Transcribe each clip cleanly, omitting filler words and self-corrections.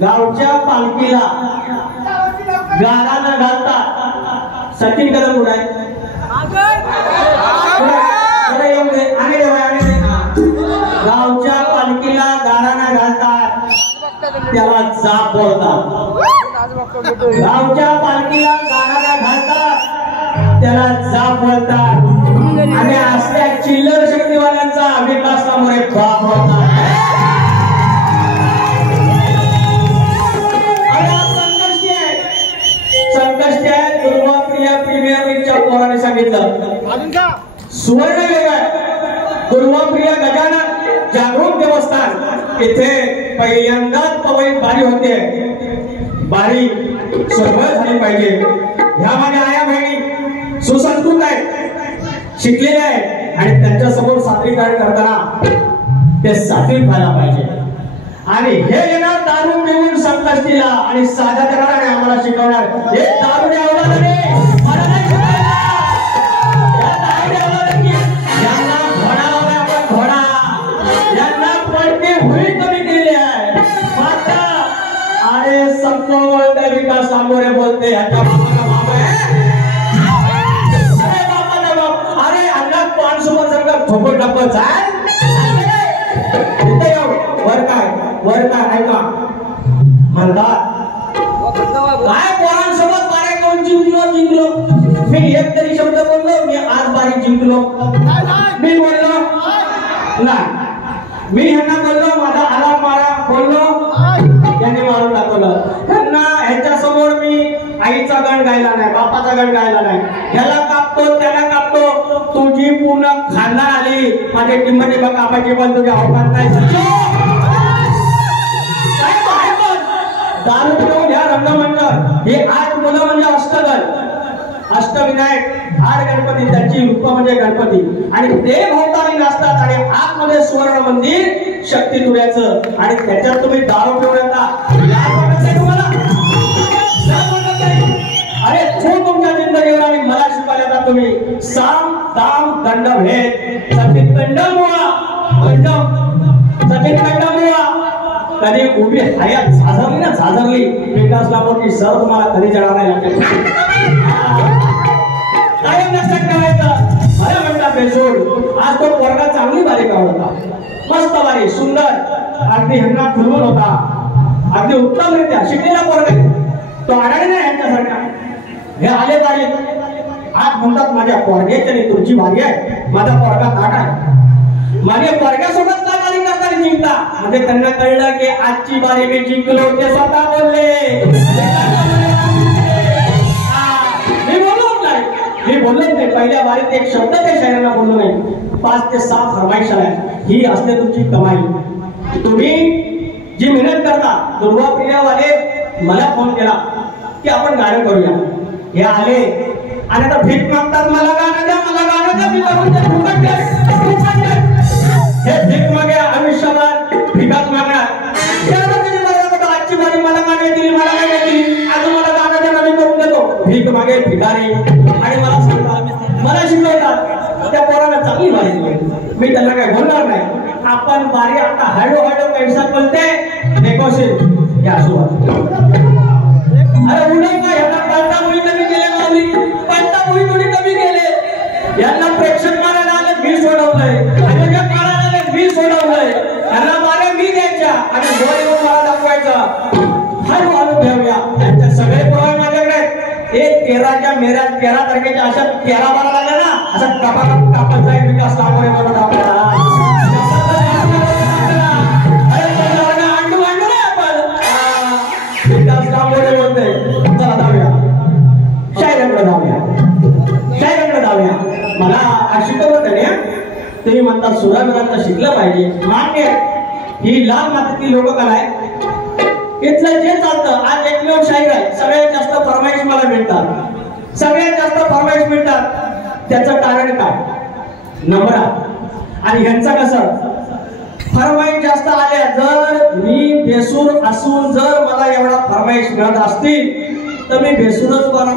गावच्या पालखीला गारा न घालता सचिन कदम उडाय गावच्या पालखीला गारा न घालतात त्याला जाप बोलतात. गावच्या पालखीला गारा न घालतात त्याला जाप बोलतात. आणि असल्या चिल्लर शक्तीवाल्यांचा विकास समोर बाप होता. संकष्टी आहे दुर्वाप्रिया प्रीमियर लीगच्या पोराने सांगितलं. सुवर्ण योग आहे. दुर्वाप्रिया गजानन जागृत देवस्थान इथे पहिल्यांदाच पवई बारी होते. बारी सोबत झाली पाहिजे. ह्या माझ्या आया बहिणी सुसंस्कृत आहेत, शिकलेले आहेत आणि त्यांच्या समोर सादरीकरण करताना ते सात्विक व्हायला पाहिजे. आणि हे येणार दारू पिऊन संकष्टीला आणि साधा करणार आणि आम्हाला शिकवणार. हे दारू आवडणार नाही, मला नाही शिकवायला. यांना घोडा लावलाय आपण, घोडा. यांना पडते होळी कमी केलेली आहे. मात्र अरे संपूर्ण विकास सामोरे बोलते ह्याच्या बापाला बाप आहे. अरे बापाला बाप. अरे अंगात पानसोबत जर का झोपट टाकत जाय वर काय ऐका म्हणतात काय पोरांसोबत बारा कोण जिंकलो. मी एक तरी शब्द बोललो, मी आज बारी जिंकलो. मी बोललो नाही, मी ह्यांना बोललो माझा आला मारा बोललो, यांनी मारून दाखवलं. त्यांना ह्याच्या समोर मी आईचा गण गायला नाही, बापाचा गण गायला नाही. ह्याला कापतो त्याला कापतो. तुझी पूर्ण खानदान आली माझे टिंबटी बघ कापायची पण तुझ्या अवकात नाही. दारू पिऊन ह्या रंगमंच हे 8 मुलं म्हणजे अष्टगण, अष्टविनायक 8 गणपती, त्यांची रूप म्हणजे गणपती आणि ते भोवताली नाचतात. आणि आतमध्ये सुवर्ण मंदिर शक्ती तुऱ्याचं आणि त्याच्यात तुम्ही दारू पिऊन येता. अरे तो तुमच्या जिंदगीवर आणि मला शिकवायला तुम्ही साम दाम दंड भेद सचिन दंडमुळा सचिन दंडमुळा कधी उभी हयात झाजरली ना, झाजरली विकास लांबोटी सर तुम्हाला कधी जडा नाही लागेल. कायम लक्षात ठेवायचं. मला म्हणतात बेसोड आज तो पोरगा चांगली बालिका होता, मस्त बारी सुंदर, अगदी ह्यांना खुलवून होता, अगदी उत्तमरित्या शिकलेला पोरगा. तो आढळले नाही ह्यांच्यासारखा. हे आले बारी आज म्हणतात माझ्या पोरग्याची आणि तुमची बारी आहे, माझा पोरगा ताट आहे. माझ्या पोरग्यासोबत का बारी करताना जिंकता म्हणजे त्यांना कळलं की आजची बारी मी जिंकलो. ते स्वतः बोलले. पहिल्या बारीत एक शब्द त्या शायरांना बोललो नाही. 5 ते 6 फरमाईश आल्या. ही असते तुमची कमाई. तुम्ही जी मेहनत करता. दुर्वाप्रियावाले मला फोन केला की आपण गाणं करूया. हे आले आणि आता भीक मागतात, मला गाणं द्या, मला गाणं द्या. मी करून ते फुकट द्या. हे भीक मागे आयुष्यभर भिकाच मागणार. आजची बारी मला गाणं दिली, मला गाणं दिली, अजून मला गाणं द्या, मी करून देतो. भीक मागे भिकारी. आणि मला सांगतात, मला शिकवतात. त्या पोराला चांगली बारी दिली. मी त्यांना काही बोलणार नाही. आपण बारी आता हळूहळू पैसा बोलते नेगोशिएट या सुरुवात. अरे उन्हा का ह्यांना पलटा मुली कमी केले, माऊली पलटा मुली कोणी कमी केले. यांना प्रेक्षक मारायला आले, मी सोडवलंय. आयोजक मारायला आले, मी सोडवलंय. यांना मारे मी द्यायच्या आणि गोळे मला दाखवायचं. हळूहळू घेऊया. त्यांचे सगळे पोरं माझ्याकडे. एक 13च्या मेऱ्या 13 तारखेच्या अशा 13 बारा लागल्या ना, असं कापत जाईल. विकास लांबोरे म्हणून आपल्याला मला शिकवलं त्याने. तुम्ही म्हणता सुराविरांचं शिकलं पाहिजे, मान्य. ही लाल मातीतली लोककला आहे. इथलं जे चालतं आज एकमेव शाहीर आहे. सगळ्यात जास्त फरमाईश मला मिळतात, सगळ्यात जास्त फरमाईश मिळतात. त्याचं कारण काय? नम्रा. आणि ह्यांचं कसं फरमाईश जास्त आल्या. जर मी बेसूर असून जर मला एवढा फरमाईश मिळत असतील तर मी बेसूरच बरा.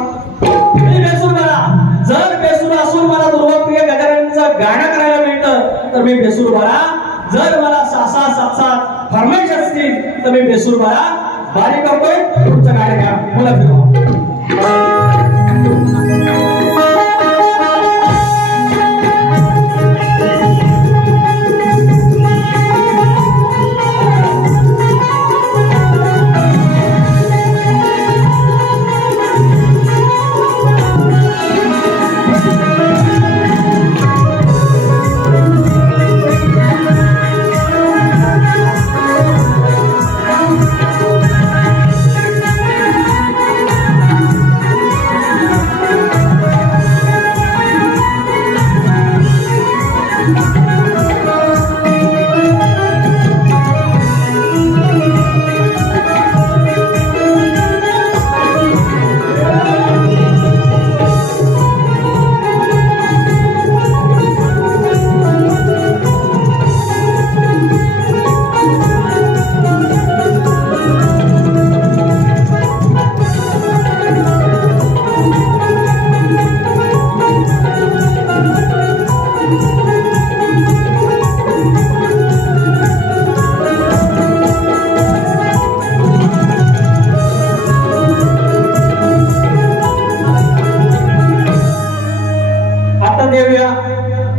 मी बेसूर बरा. जर बेसूर असून मला दुर्वाप्रिय गजाननचं गाणं करायला मिळतं तर मी बेसूर बरा. जर मला 6-6, 7-7 फरमाईश असतील तर मी बेसूर बरा. बारी करतोय. पुढचं गाणं घ्या. मला फिरवा.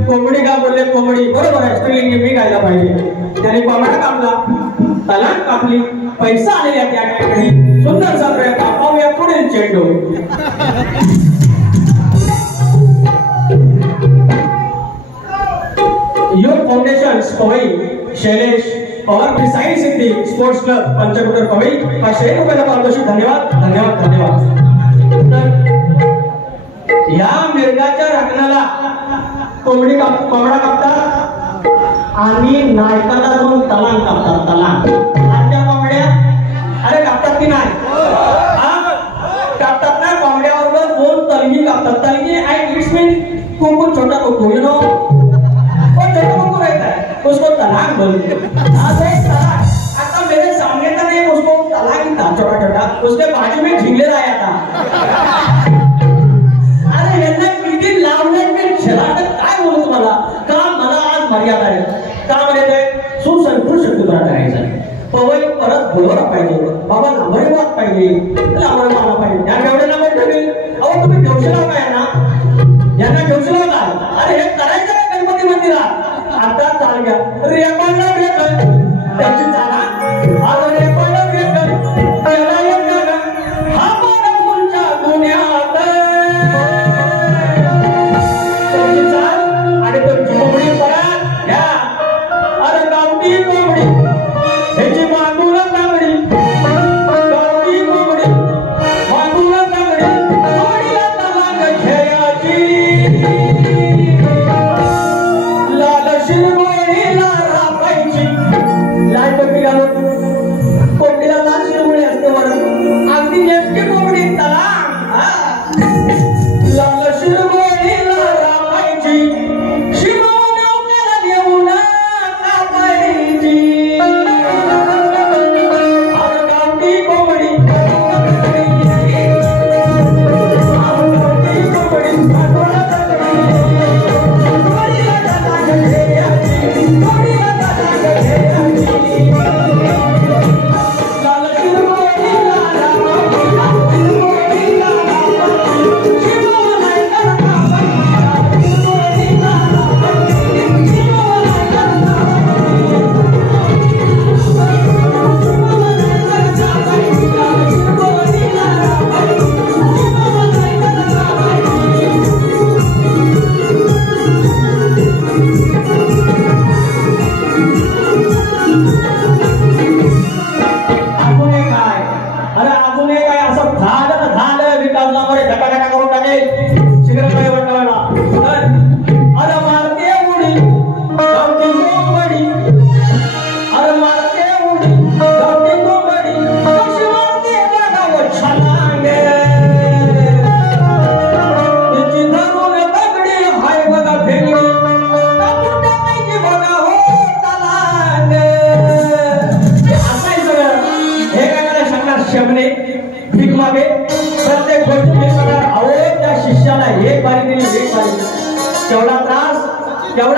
कोंबडी का बोलले? कोंबडी बरोबर आहे. स्त्रीलिंगी मी गायला पाहिजे. त्याने कोंबडा कापला, तलाट कापली, पैसा आलेला त्या ठिकाणी. सुंदरसा प्रयत्न. पाहूया पुढील चेंडू. योग फाउंडेशन पवई शैलेश पवार साई सिद्धी स्पोर्ट्स क्लब पंचकुटर पवई 500 रुपयाला पारितोषिक. धन्यवाद धन्यवाद धन्यवाद. या मिरगाच्या राखणाला कोंबडा कापतात आणि नायकाला जाऊन तलांग कापतात. तलांग आजच्या कोंबड्या अरे कापतात की नाही? कापतात ना. कोंबड्यावर 2 तलगी कापतात. तलगी आई इट्स मीन कुंकू, छोटा कुंकू. यू नो वो छोटा कुंकू रहता है, उसको तलांग बोलते हैं. आता मेरे सामने तो नहीं, उसको तलांग था छोटा छोटा. उसके बाजू में झिंगले आया था. अरे यांना किती लावण्यात मी झेलाटत काय बोलू तुम्हाला. का मला आज मर्यादा आहे. का मर्यादा? सुसंस्कृत शक्तीपणा करायचा. पवई परत बोलवला पाहिजे. बाबा लांबरीवाद पाहिजे, लांबरी आला पाहिजे. या एवढ्या लांबरी ठेवेल. अहो तुम्ही ठेवशील का यांना ठेवशील का? अरे हे करायचं का गणपती मंदिरात? आता चाल घ्या. रेकॉर्डला भेटल त्याची चाला. आता रेकॉर्डला भेटल त्याला येणार हा मला पुढच्या गुन्ह्यात त्याची चाल. आणि तो कोंबडी परत घ्या. अरे गावठी कोंबडी ह्याची बांधूला तांबडी. गावठी कोंबडी प्रत्येक गोष्टी करणार. अहो त्या शिष्याला एक बारी दिली, एक बारी. केवढा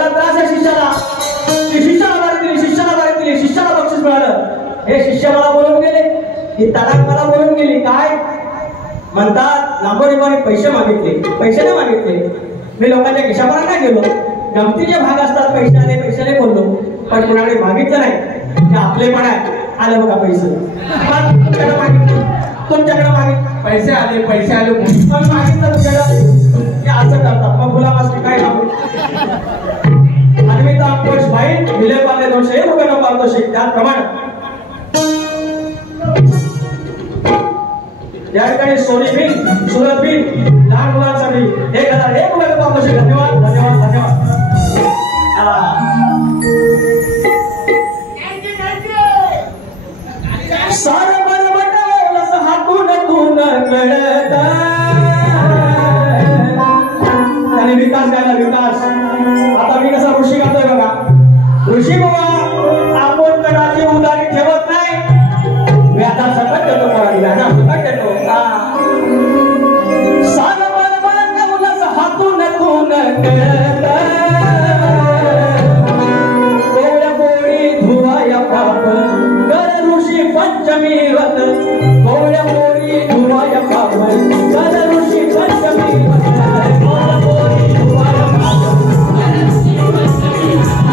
त्रास आहे शिष्याला. शिष्याला बारी दिली, शिष्याला बक्षीस मिळालं. हे शिष्य मला बोलून गेले, ही तडाख मला बोलून गेली. काय म्हणतात, लांबोरीबाने पैसे मागितले. पैसे नाही मागितले, मी लोकांच्या खिशापर्यंत नाही गेलो. गमतीचे भाग असतात, पैशाने बोललो, पण कोणाकडे मागितलं नाही. ते आपलेपण आहे. आलं बघा पैसे, तुमच्याकडे मागितले पैसे आले पण मागितलं तुमच्याकडे. ते असं करतात. मग गुलामास्ती काय सांगू. आणि मी तर अंकुश भाई विले पाले 200 रुपये पावतो शिक. त्याप्रमाणे या ठिकाणी सोनी बिल, सुरत बिल, लहान मुलांसाठी 1001 रुपये पावतो शिक. धन्यवाद धन्यवाद धन्यवाद. सारं बरबटवलं हातून तून कळत. त्याने विकास गायला, विकास. आता मी कसा ऋषी गातोय बघा. ऋषी बाबा आपण कणाची उदारी ठेवत नाही. व्याधा सकट देतो, व्याधा सकट देतो. सारं बरबटवलं हातून तून कळत. कोवळ्या पोळी धुवाया पाप कर ऋषी पंचमी व्रत. कोवळ्या पोळी धुवाया पाप कर ऋषी पंचमी व्रत. कोवळ्या पोळी धुवाया पाप कर ऋषी पंचमी व्रत.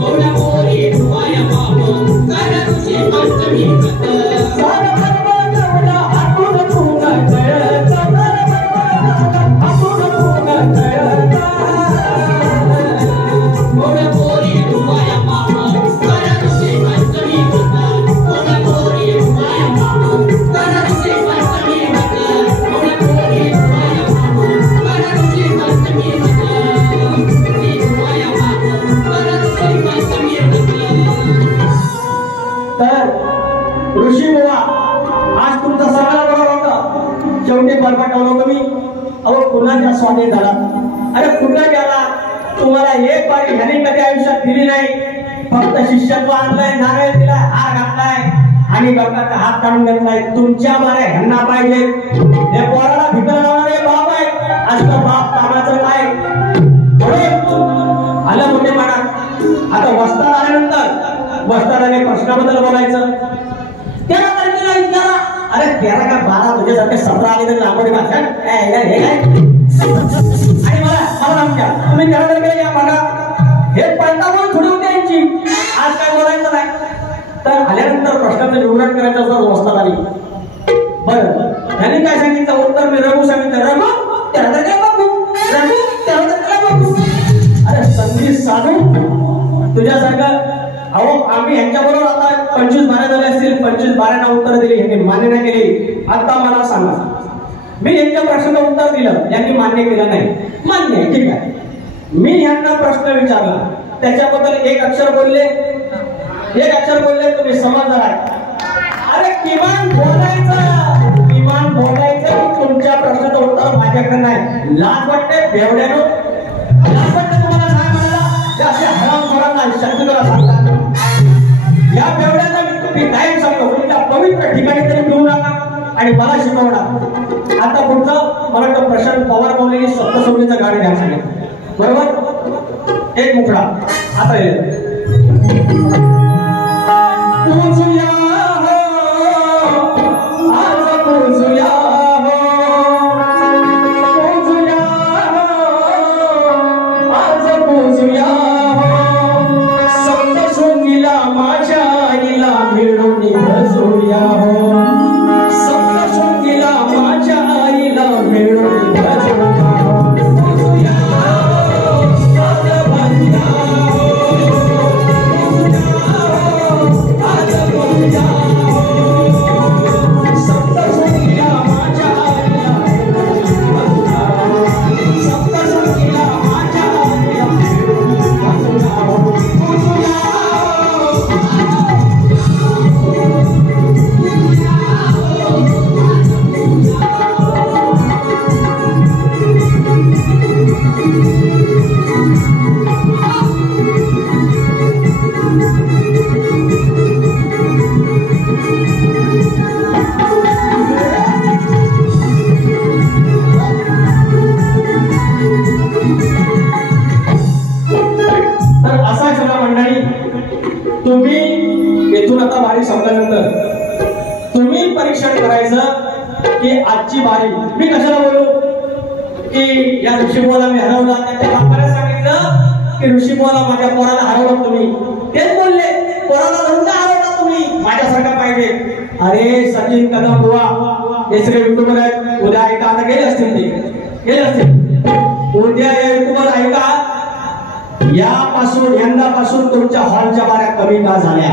कोवळ्या पोळी धुवाया पाप कर ऋषी पंचमी व्रत. हातून तून कळत, हातून तून कळत. कोवळ्या पोळी धुवाया पाप कर ऋषी पंचमी व्रत. कोवळ्या पोळी धुवाया पाप कर ऋषी पंचमी व्रत. ऋषी बुवा आज तुमचा सगळा बरोबर होता. शेवटी बरपाटवलं तुम्ही. अहो कुणाच्या स्वामी झाला. अरे कुठला गेला. तुम्हाला एक बारी ह्याने कधी आयुष्यात दिली नाही. फक्त शिष्यत्व आणलंय, नारळ दिलाय, हार घातलाय आणि गंगाचा हात काढून घेतलाय. तुमच्या बारे ह्यांना पाहिजे. हे पोराला भितर लावणारे बाप आहेत. असं बाप कामाचं काय आलं मोठे मनात. आता वस्ताद आल्यानंतर वस्तादाने प्रश्नाबद्दल बोलायचं. 13 तारखेला विचारा. अरे 13 का 12 तुझ्यासारखे 17 आले तरी लांबोडी भाषा हे काय. आणि मला नामच्या तुम्ही 13 तारखेला या बघा. हे पंटावरून थोडी होती यांची. आज काय बोलायचं नाही. तर आल्यानंतर प्रश्नाचं निवडण करायचं असं वस्ताद आली. बरं त्यांनी काय सांगितलं उत्तर. मी रघु सांगितलं. रघु 13 तारखेला बघू. रघु 13 तारखेला बघू. अरे संधी साधू तुझ्यासारखं. अहो आम्ही यांच्याबरोबर आता 25-12 झाले असतील. 25-12 उत्तर दिली. यांनी मान्य नाही केली. आता मला सांगा. मी यांच्या प्रश्नाचं उत्तर दिलं, यांनी मान्य केलं नाही. मान्य आहे, ठीक आहे. मी यांना प्रश्न विचारला, त्याच्याबद्दल एक अक्षर बोलले. तुम्ही समजदार आहे. अरे किमान बोलायचं तुमच्या प्रश्नाचं उत्तर माझ्याकडे नाही. लाज वाटते बेवड्यानो. लाज वाटते तुम्हाला काय म्हणाला. असे हरामखोरांना शक्तीला सांगतात. आणि मला शिकवणार. आता पुढचं मला वाटतं प्रशांत पवार मौलीने सप्तशृंगीचं गाणं घ्या सांगितलं, बरोबर? एक मुखडा आता येईल. पूजुया हो आज पूजुया हो, पूजुया हो आज पूजुया हो, सप्तशृंगीला माझ्या आईला मिळून भजूया हो, सप्तशृंगीला माझ्या आईला मिळून भजूया हो, पूजुया आज भजूया हो, आज पूजुया हो, सप्तशृंगीला माझ्या आईला मिळून भजूया हो, सप्तशृंगीला माझ्या आईला मिळून भजूया हो, पूजुया तर असा सगळा मंडळी, तुम्ही येथून आता बारी संपल्यानंतर तुम्ही परीक्षण करायचं की आजची बारी मी कशाला बोलू की या ऋषीमुळाला मी हरवला. त्यांच्या बापाला सांगितलं की ऋषीमुळाला माझ्या पोराला हरवलं तुम्ही, तेच बोलले पोराला धरून हरवला तुम्ही, माझ्यासारखा पाहिजे. अरे सचिन कदम बुवा हे सगळे युट्यूबर आहेत, उद्या ऐका. आता गेले असतील, ते गेले असतील, उद्या या युट्यूबर ऐका. यापासून यंदापासून तुमच्या हॉलच्या बाऱ्या कमी का झाल्या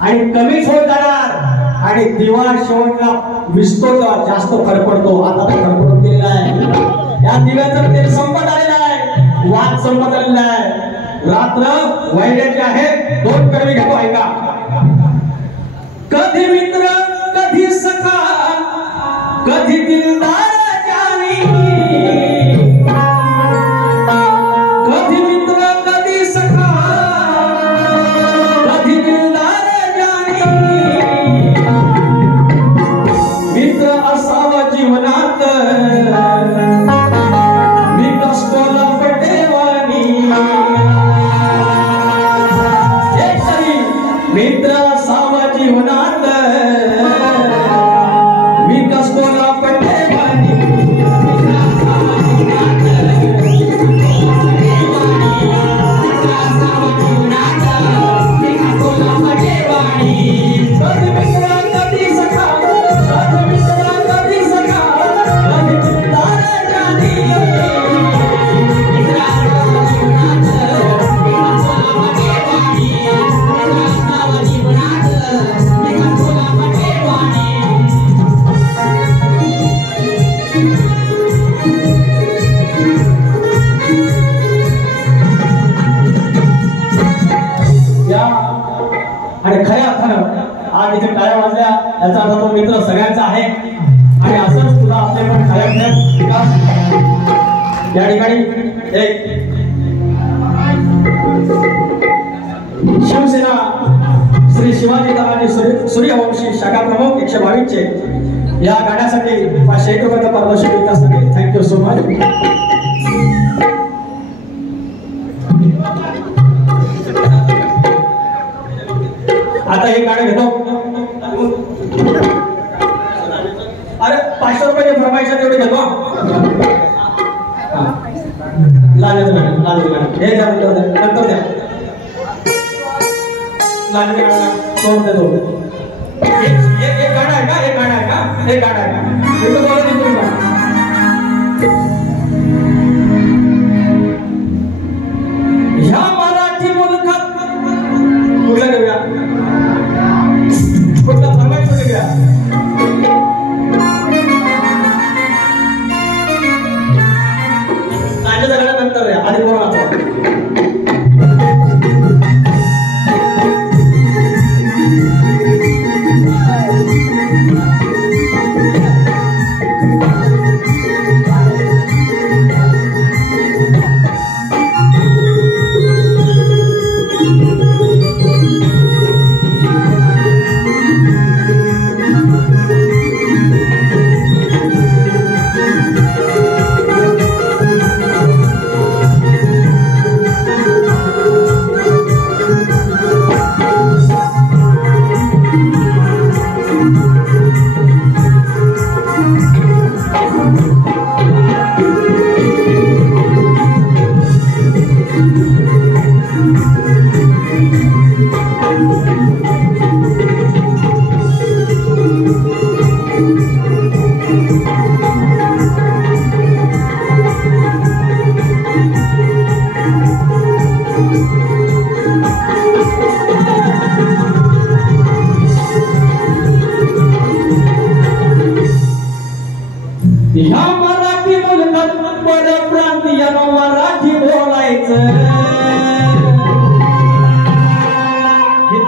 आणि कमीच होत जाणार आणि दिवा शेवटला विसतो तेव्हा जास्त फडफडतो. आता तो फडफडून गेलेला आहे. या दिव्याचं तेल संपत आलेलं आहे, वाद संपत आलेला आहे. रात्र वैराची आहे. दोन कडवी घेतो, ऐका. कधी मित्र कधी सखा कधी दिलदार जानी, कधी मित्र कधी सखा कधी दिलदार जानी, मित्र असावा जीवनात मी कष्टाला पटेवानी, एकतरी मित्र असावा जीवनात मी कष्टाला पटेवानी, आणि खऱ्या अर्थानं आज इथे टाळ्या वाजल्या याचा अर्थ तो मित्र सगळ्यांचा आहे. आणि असंच तुला आपले पण खऱ्या विकास या ठिकाणी एक शिवसेना श्री शिवाजी दलानी सूर्यवंशी शाखा प्रमुख 122 चे या गाण्यासाठी 501 रुपयाचा पारितोषिक देत असतात. Thank you so much. आता हे गाणं घेतो. अरे 500 रुपयाचे फरमाईश तेवढे घेतो. लालाचं गाणं हे द्या, नंतर द्या. लालाचं गाणं दोन ते दोन. एक गाणं आहे का? एक गाणं आहे का? एक गाणं आहे का? एक बोला तुम्ही गाणं. ह्या मराठी मुलखात कुठला घेऊया? कुठला फरमाईश घेऊया? लालाचं गाणं नंतर द्या, आधी बोला.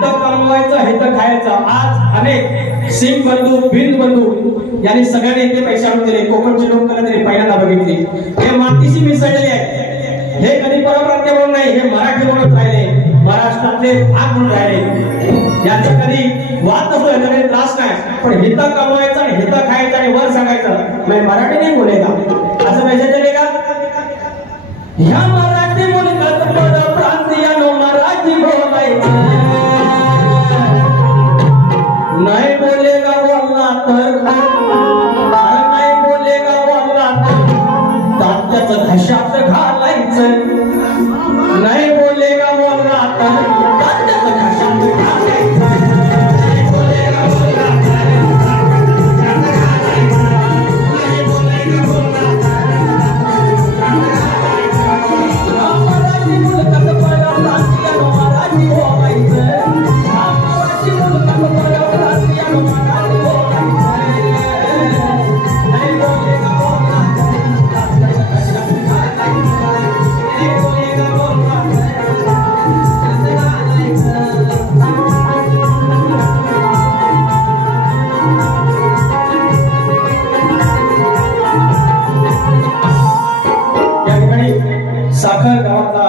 हित कमवायचं हित खायचं. आज अनेक सिंग बंधू बिंद बंधू यांनी सगळ्यांनी इथे पैसे आणून दिले. कोकणची लोक तरी पहिल्यांदा बघितली. हे मातीशी मिसळलेले आहे. हे कधी परप्रांतीय म्हणून नाही, हे मराठी म्हणून राहिले, महाराष्ट्रातले भाग म्हणून राहिले. याचा कधी वाद नसतो, याचा काही त्रास नाही. पण हित कमवायचं आणि हित खायचं आणि वर सांगायचं मैं मराठी नाही बोलेगा असं मेसेज चलेगा. ह्या मराठी मुलगात परप्रांतीयानो मराठी बोलायचं नाही. बोलेगा बोलला तर नाही बोलेगा बोलला तर दात्याचं घशात घालायचं. नाही बोलेगा बोलला तर दात्याचं घशात घालायचं. नाही बोलेगा बोलला तर नाही बोलेगा बोलला मराठी मुलगात परप्रांतीयानो मराठी बोलायचं. मराठी मुलगात परप्रांतीयानो मराठी बोलायचं. नाही बोलेगा बोलला दात्याचं घशात घालायचं. नाही बोलेगा बोलला साखर गावातला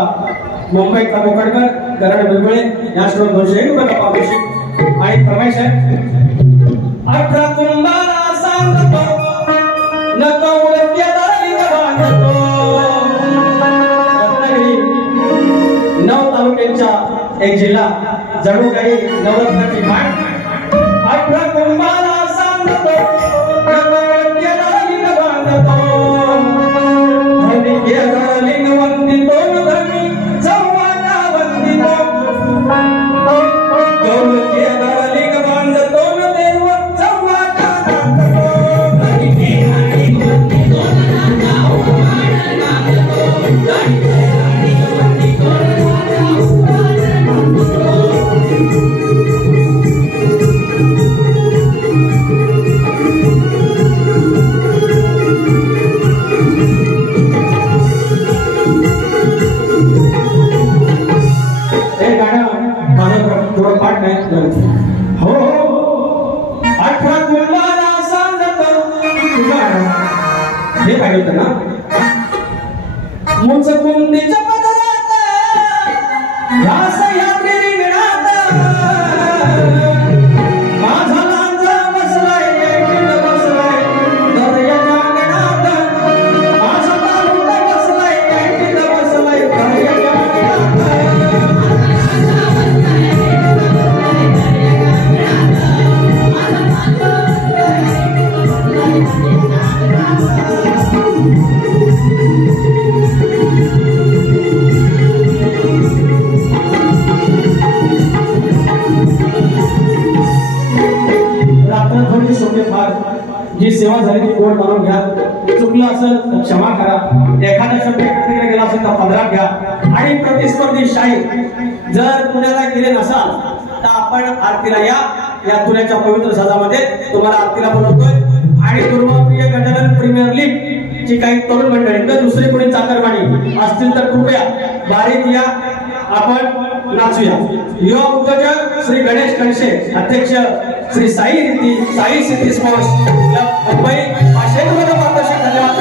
मुंबईचा मोकडकर करण बिलगुळे या स्टोर 201 रुपये कपाशी आणि प्रमेश आहे. 18 कुंभारा सांगतो नको उलट्यादारी बांधतो. रत्नागिरी 9 तालुक्यांचा एक जिल्हा जणू काही नवरत्नाची माळ. 18 कुंभारा सांगतो नको उलट्यादारी बांधतो. लिंग वंदितो धनी संवादा वंदितो. लिंग बांधतो देव संवादा बांधतो. हो 18 कुंभारा सांगतो हे काय होतं ना. मुच कुंडीच्या पदरात ह्या सह्याद्री रिंगणात माझा लांजा बसलाय एकटीत बसलाय दर्याच्या अंगणात. माझा तारुण्य बसलाय एकटीत बसलाय दर्याच्या अंगणात. रात्र थोडी सोपे फार जी सेवा झाली ती कोण मानून घ्या. चुकलं असेल तर क्षमा करा. एखादा शब्द तिकडे गेला असेल तर पदरात घ्या. आणि प्रतिस्पर्धी शाहीर जर पुण्याला गेले नसाल तर आपण आरतीला या. या तुऱ्याच्या पवित्र सजामध्ये तुम्हाला आरतीला बोलवतोय. आणि दुर्वाप्रिय गजानन प्रीमियर लीग ची काही तरुण मंडळी किंवा दुसरी कोणी चाकरमानी असतील तर कृपया बारीक या, आपण नाचूया. युवा उद्योजक श्री गणेश कणशे, अध्यक्ष श्री साई सिद्धी स्पोर्ट्स क्लब मुंबई 500 रुपये पारितोषिक. धन्यवाद.